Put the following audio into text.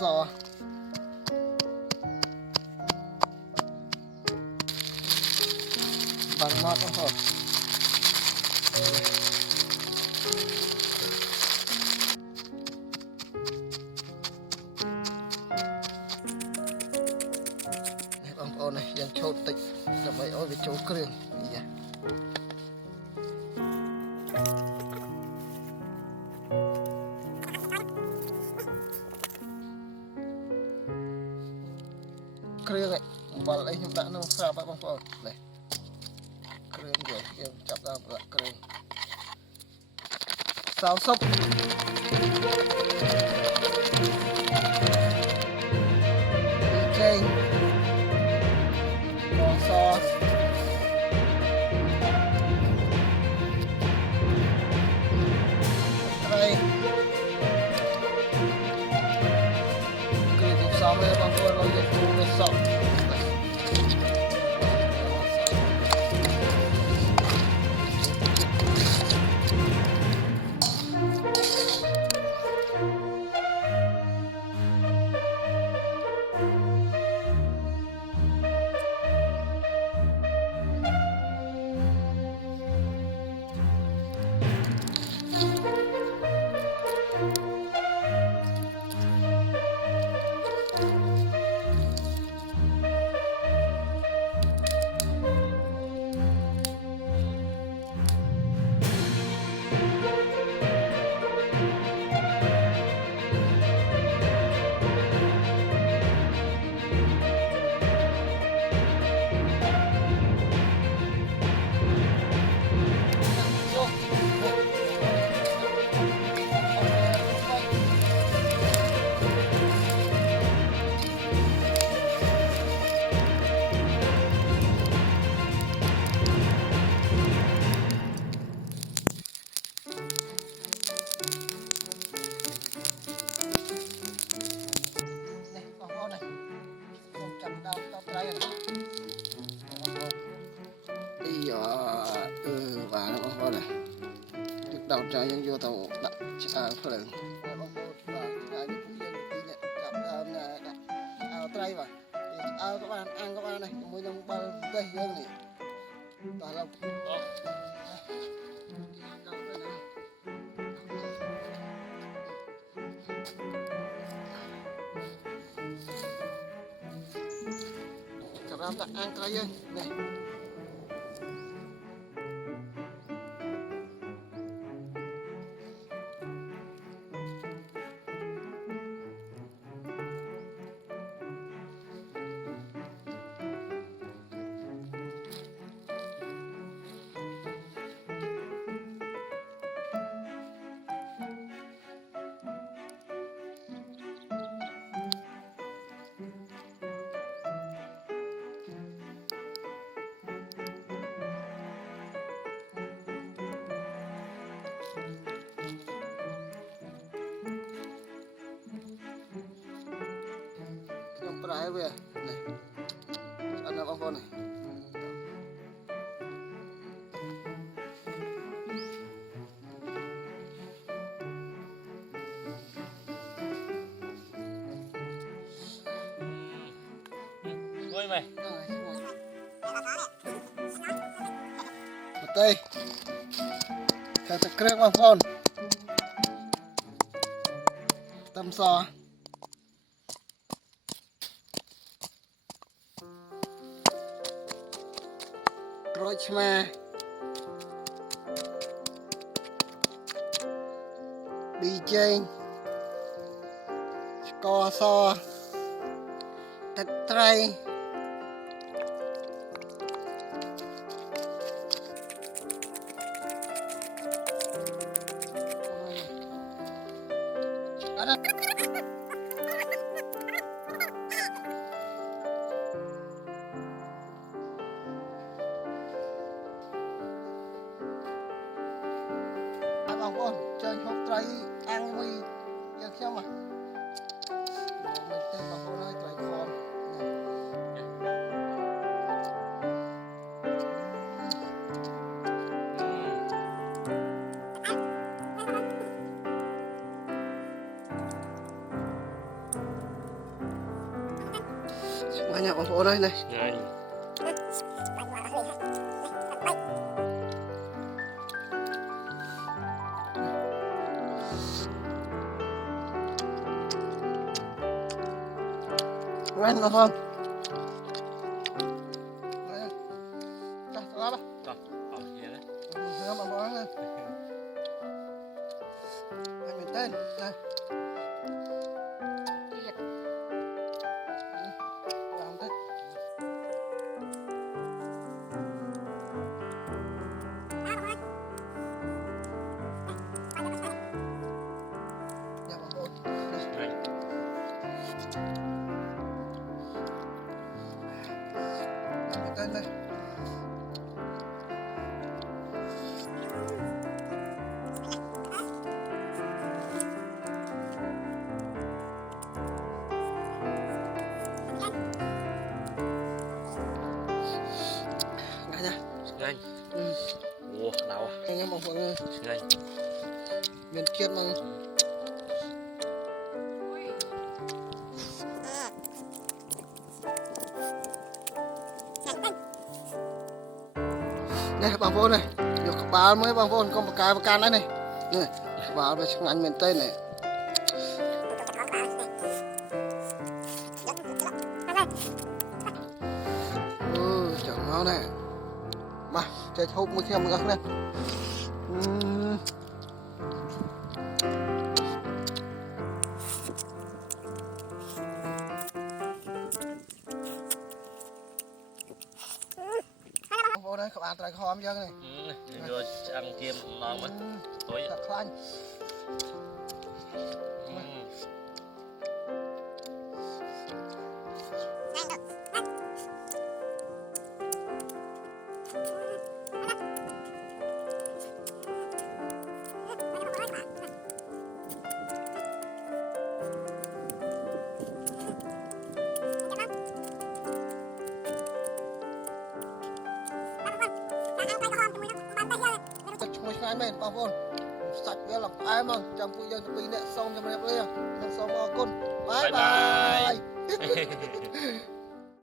Sò bằng ngọt không thôi. Bông ôn này dân chốt tịch là mấy ôi về chỗ kêu gì kêu này vào đây chúng ta nó sao vậy bông ôn này kêu rồi em chọc ra một kêu sao sốc BBQ sauce đây cứ cục sau đây bằng vừa rồi dịch vụ về sọ và nó con này đầu trái dân vô tàu đặt phơi lợn bông bột và những củ dân đi nhận chặt ao tray vào ao các bạn ăn các bạn này mỗi năm bao cây dân này toàn là các bạn ăn tray dân này terakhir ya nih ada apa nih Vui mày putih saya sekrek bang phone tâm sò ក្រូចឆ្មាប៊ីចេងស្ករសទឹកត្រីអត់បងប្អូនchơiហូបត្រីអាំងមួយយកខ្ញុំមកមិនទេបងប្អូនហើយត្រីខំឆ្ងាញ់បងប្អូនហើយនេះឆ្ងាញ់Ngon không không? Đây, đó đó. Rồi, ở kia đấy. Hương mà bỏ lên. Anh mình tên, đây. Làm thế. Dạ,បងប្អូន tên đây ngay nha Nhanh. Ủa, nào à? anh em một phần Nhanh. miền kiên mà này bang phôn này được bà mới bang phôn có một cái can đấy này này bà về ngành miền tây này chẳng ngon này mà chơi hộp một thêm một này vô đây các bạn trai khom chứ này Rồi ăn chiên ngon mất tối thật khoan Anh mình bang phôn sạch với lòng ai mà trong vui dân tụi nè xong cho mình đẹp lên xong xong con bye bye